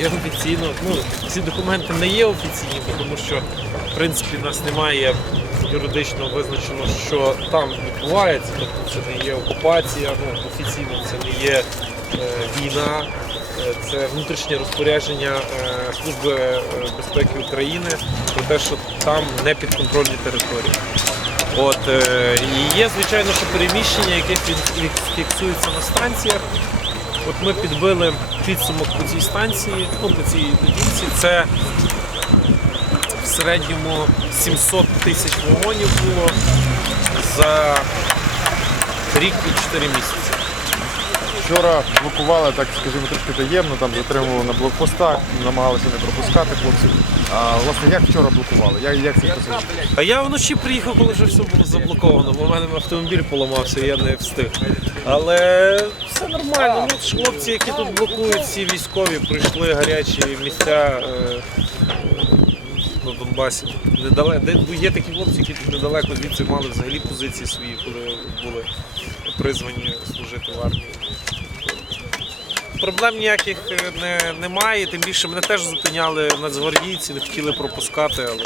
Є офіційно. Ну, ці документи не є офіційні, тому що в принципі у нас немає юридично визначено, що там відбувається. Тобто це не є окупація, ну офіційно це не є е, війна, е, це внутрішнє розпорядження е, Служби е, безпеки України про те, що там не підконтрольні території. От, е, і є, звичайно, що переміщення, яке фі- фі- фіксується на станціях. От ми підбили підсумок по цій станції, ну по цій будівці. Це в середньому 700 тисяч вагонів було за рік і 4 місяці. Вчора блокували, так скажімо, трішки таємно, там затримували на блокпостах, намагалися не пропускати хлопців. А власне, як вчора блокували? Як, як це процес? А я вночі приїхав, коли вже все було заблоковано, бо в мене автомобіль поламався, я не встиг. Але все нормально. Ну, хлопці, які тут блокують, всі військові, пройшли гарячі місця е, на Донбасі. Недалеко. Є такі хлопці, які недалеко звідси мали взагалі позиції свої, коли були призвані служити в армії. Проблем ніяких е, не, немає, тим більше мене теж зупиняли нацгвардійці, не хотіли пропускати, але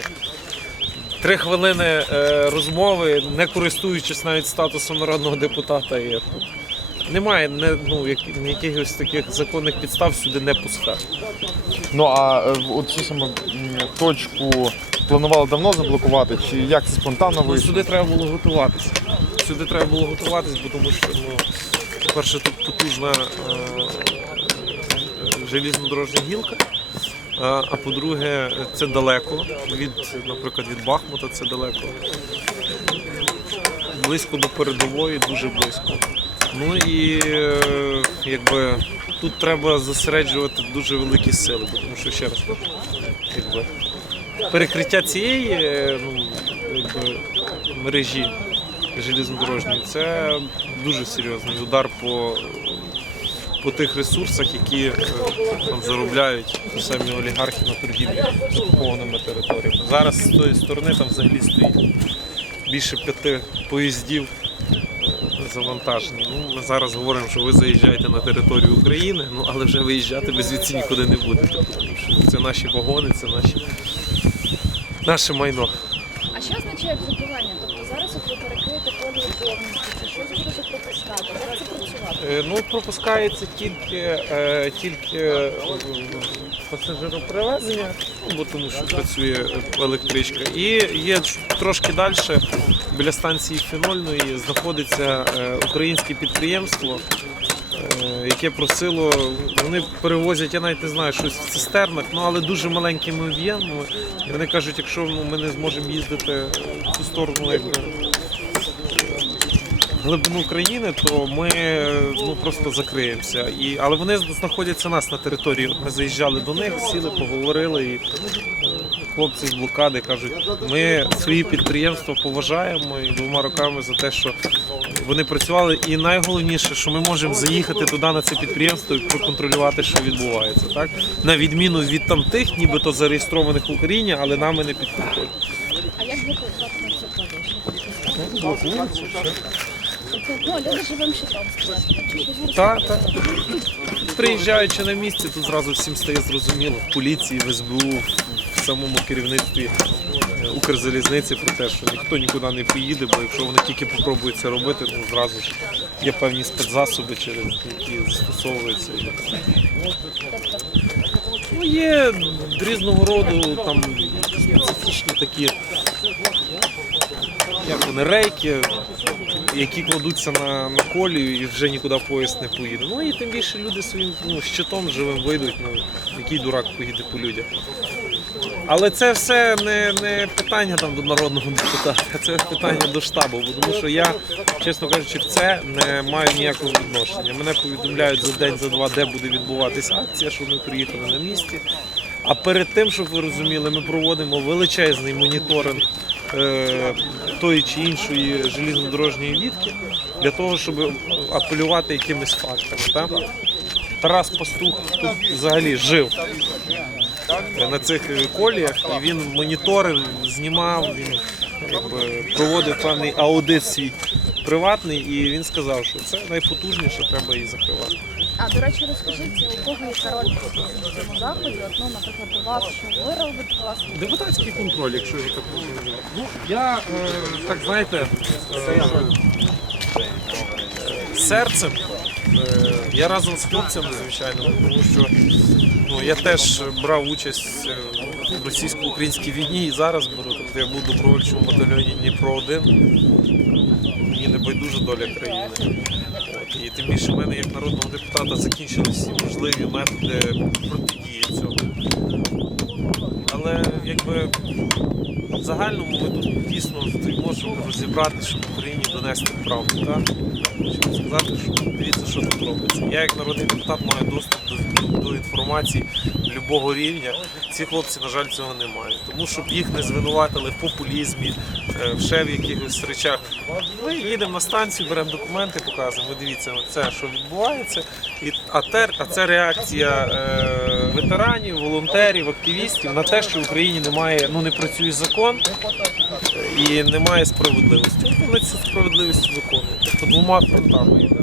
три хвилини е, розмови, не користуючись навіть статусом народного депутата. І немає не, ну, як, якихось таких законних підстав сюди не пускати. Ну а е, от цю саме м, точку планували давно заблокувати, чи як це спонтанно Ну, вийшло? сюди треба було готуватися. Сюди треба було готуватись, бо тому що, ну, по-перше, тут потужна е, желізнодорожня гілка. А, а по-друге, це далеко від, наприклад, від Бахмута це далеко. Близько до передової, дуже близько. Ну і е, якби тут треба зосереджувати дуже великі сили, тому що ще раз якби, перекриття цієї е, ну, якби, мережі железнодорожньої це дуже серйозний удар по, по тих ресурсах, які е, там заробляють самі олігархи на торгівлі з окупованими територіями. Зараз з тої сторони там взагалі стоїть більше п'яти поїздів завантажені. Ну, ми зараз говоримо, що ви заїжджаєте на територію України, ну але вже виїжджати ви звідси нікуди не будете, тому що це наші вагони, це наші, наше майно. А що означає блокування? Тобто зараз от ви перекриєте колію повністю, чи щось будете пропускати? Як це працювати? Е, Ну, пропускається тільки, е, тільки е, пасажироперевезення, ну, бо тому що працює е, електричка. І є трошки далі, біля станції Фенольної, знаходиться е, українське підприємство, е, яке просило, вони перевозять, я навіть не знаю, щось в цистернах, ну але дуже маленькими об'ємами. І вони кажуть, якщо ну, ми не зможемо їздити в цю сторону, якби глибину країни, то ми ну просто закриємося. І але вони знаходяться у нас на території. От Ми заїжджали до них, сіли, поговорили, і е, хлопці з блокади кажуть, ми свої підприємства поважаємо і двома руками за те, що вони працювали. І найголовніше, що ми можемо заїхати туди на це підприємство і проконтролювати, що відбувається, так на відміну від там тих, нібито зареєстрованих в Україні, але нами не підконтрольні. А як колію? Ну. Тобто, ну, люди ви Так, так. Приїжджаючи на місце, тут зразу всім стає зрозуміло в поліції, в СБУ, в самому керівництві е, Укрзалізниці про те, що ніхто нікуди не поїде, бо якщо вони тільки спробують це робити, то зразу є певні спецзасоби, через які застосовуються. Ну, є різного роду там специфічні такі, як вони, рейки, які кладуться на, на колію і вже нікуди поїзд не поїде. Ну і тим більше люди своїм ну, щитом живим вийдуть, ну який дурак поїде по людях. Але це все не, не питання там до народного депутата, це питання до штабу. Бо тому що я, чесно кажучи, в це не маю ніякого відношення. Мене повідомляють за день, за два, де буде відбуватися акція, що ми приїхали на місці. А перед тим, щоб ви розуміли, ми проводимо величезний моніторинг е, тої чи іншої желізнодорожньої вітки для того, щоб апелювати якимись фактами. Так? Тарас Пастух тут взагалі жив на цих коліях, і він моніторив, знімав, він якби, проводив певний аудит свій приватний, і він сказав, що це найпотужніше, треба її закривати. А до речі, розкажіть, у кого є король в цьому заході? От, ну, наприклад, у вас, що ви робите вас? Депутатський контроль, якщо його так. Ну, я е, так знаєте, е, серцем. е, Я разом з хлопцями, звичайно, тому що ну, я теж брав участь е, в російсько-українській війні і зараз беру. Тобто я був в добровольчому батальйоні Дніпро 1 Байдужа доля країни. От, і тим більше в мене як народного депутата закінчилися всі можливі методи протидії цього. Але якби в загальному ми тут дійсно можемо розібрати, щоб в Україні донести правду. Так? Щоб сказати, що дивіться, що тут робиться. Я як народний депутат маю доступ до, до інформації любого рівня. Ці хлопці, на жаль, цього не мають. Тому щоб їх не звинуватили в популізмі, е, ще в якихось речах. Ми їдемо на станцію, беремо документи, показуємо. Дивіться, це що відбувається. І, а, це реакція е, ветеранів, волонтерів, активістів на те, що в Україні немає, ну не працює закон е, і немає справедливості. Вони цю справедливість виконують. Тобто двома фронтами йде.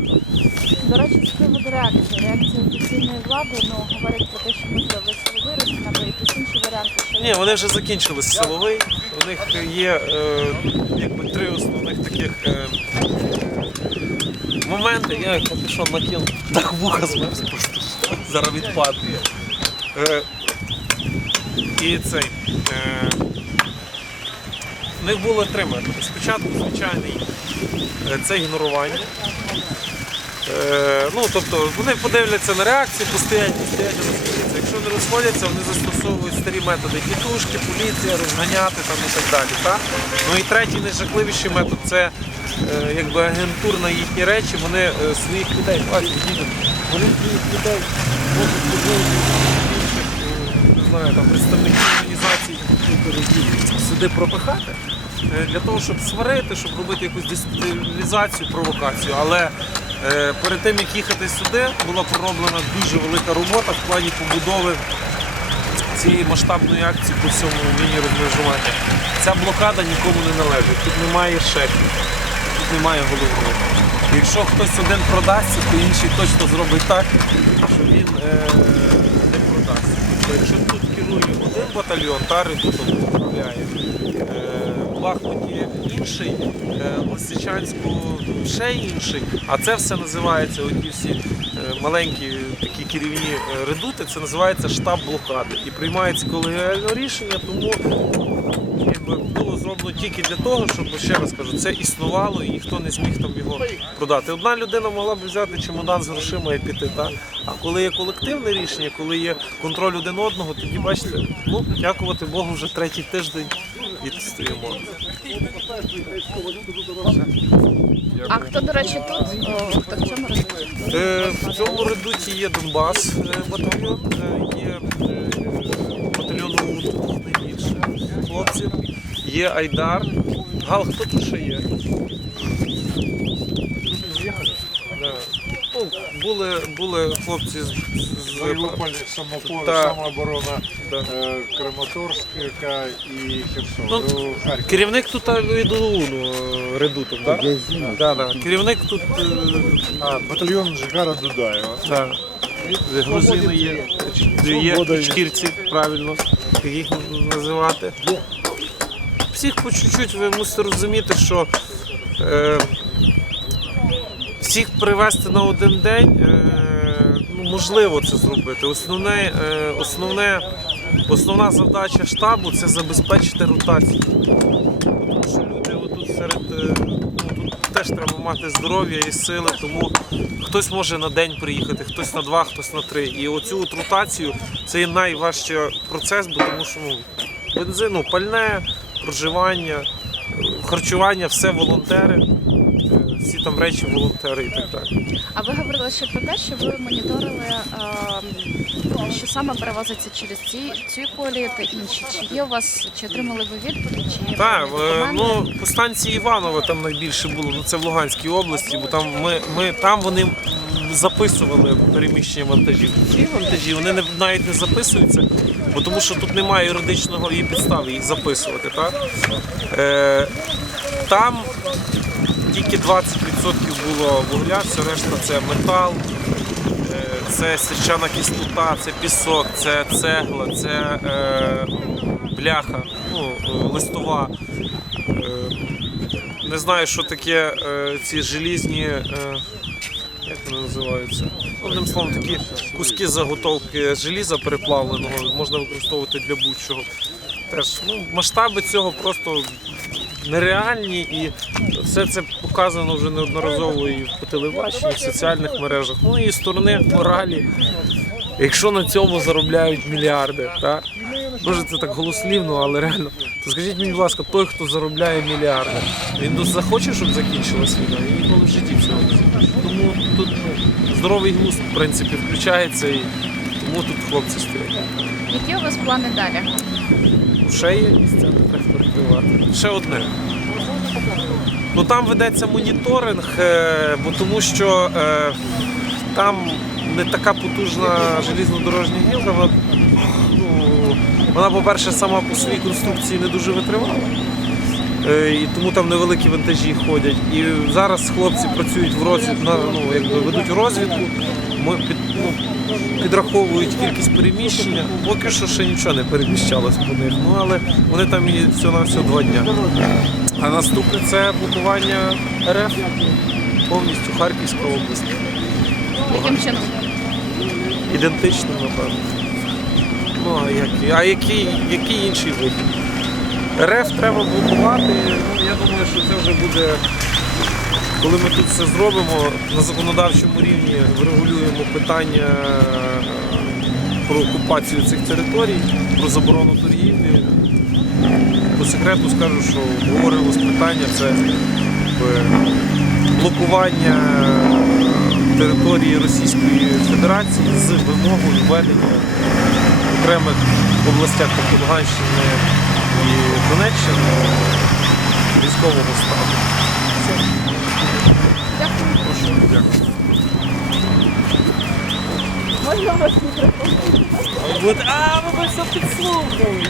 До речі, з приводу реакції. Реакція офіційної влади, ну, говорять про те, що можливо силовий або якісь інші варіанти. Що Ні, вони вже закінчили силовий. У них є е, якби три основних таких е, моменти. Я як капюшон накинув, так вуха змився просто зараз відпадає. Е, і цей. Е, в них було три методи. Спочатку звичайний е, це ігнорування. Е, ну, тобто вони подивляться на реакцію, постоять, постоять, розходяться. Якщо не розходяться, вони застосовують старі методи тітушки, поліція, розганяти там і так далі. Так? Ну і третій найжахливіший метод це е, якби агентурна їхні речі, вони своїх людей, бачите, вони своїх людей можуть не знаю, там, представників організацій сюди пропихати. е, Для того, щоб сварити, щоб робити якусь дестабілізацію, провокацію. Але е, перед тим, як їхати сюди, була пророблена дуже велика робота в плані побудови цієї масштабної акції по всьому лінії розмежування. Ця блокада нікому не належить. Тут немає шефів, тут немає головного. Якщо хтось один продасться, то інший точно зробить так, що він е, не продасться. Тобто, якщо тут керує один батальйон, та редутом управляє. Е, в Бахмуті інший, е, в Лисичанську ще інший. А це все називається, оті всі е, маленькі такі керівні е, редути, це називається штаб блокади. І приймається колегіально рішення, тому якби було зроблено тільки для того, щоб ще раз кажу, це існувало і ніхто не зміг там його продати. Одна людина могла б взяти чемодан з грошима і піти. Та? А коли є колективне рішення, коли є контроль один одного, тоді бачите, ну дякувати Богу, вже третій тиждень відстоїмо. А хто, до речі, тут? О, хто в цьому редуті? Е, в цьому редуті є Донбас е, батальйон, е, є е, батальйон УУН, найбільше хлопців, є Айдар. Гал, хто тут ще є? Да. Ну, були, були хлопці з, з Маріуполь, самопо- Так. самооборона Да. е, Краматорська і Херсон. Ну, Ну, Керівник тут е, від редуток, так? Да? Да, да. Керівник тут е, А, батальйон Жигара Дудаєва. да. грузини є, є шкірці, правильно, їх називати. Всіх по чуть-чуть ви мусите розуміти, що е, всіх привезти на один день е, ну, можливо це зробити. Основне, е, основне, основна задача штабу це забезпечити ротацію. Тому що люди отут серед е, ну, тут теж треба мати здоров'я і сили, тому хтось може на день приїхати, хтось на два, хтось на три. І оцю от ротацію це є найважчий процес, бо тому що ну, бензину, пальне, проживання, харчування, все волонтери, всі там речі волонтери і так далі. А ви говорили ще про те, що ви моніторили, е, що саме перевозиться через ці ці колії та інші. Чи є у вас, чи отримали ви відповідь, чи є Так, е, ну по станції Іваново там найбільше було, ну це в Луганській області, бо там ми, ми там вони записували переміщення вантажів. Ці вантажі вони не, навіть не записуються, бо тому що тут немає юридичного її підстави їх записувати. Так? Е, там тільки 20% було вугля, все решта це метал, е, це сірчана кислота, це пісок, це цегла, це е, бляха, ну, е, листова. Е, не знаю, що таке ці желізні. Як вони називаються? Одним словом, такі куски заготовки желіза переплавленого можна використовувати для будь-чого. Теж ну, масштаби цього просто нереальні, і все це показано вже неодноразово і по телебаченні, і в соціальних мережах. Ну і сторони моралі. Якщо на цьому заробляють мільярди, так? Може це так голослівно, але реально. То скажіть мені, будь ласка, той, хто заробляє мільярди, він захоче, щоб закінчилась війна, він ніколи в житті захоче. Тому тут здоровий глузд, в принципі, включається і тому тут хлопці стоять. Які у вас плани далі? Ще є місця, треба перекривати. Ще одне. Ну там ведеться моніторинг, е, бо тому що е, там не така потужна желізнодорожня гілка. Вона, ну, вона, по-перше, сама по своїй конструкції не дуже витривала. Е, І тому там невеликі вантажі ходять. І зараз хлопці працюють в розвідку, ну, якби ведуть розвідку, ми під, ну, підраховують кількість переміщення. Поки що ще нічого не переміщалось по них. Ну але вони там є всього на всього два дня. А наступне це блокування РФ повністю Харківська область. Яким чином? Ідентично, напевно. Ну, а який, а який, який інший вихід? РФ треба блокувати. Ну, я думаю, що це вже буде, коли ми тут все зробимо, на законодавчому рівні врегулюємо питання е, про окупацію цих територій, про заборону торгівлі. По секрету скажу, що обговорювалось питання це блокування території Російської Федерації з вимогою введення окремих областях Луганщини і Донеччину військового стану. Прошу, дякую. Можна вас мікрофон? А, ви все підслухали.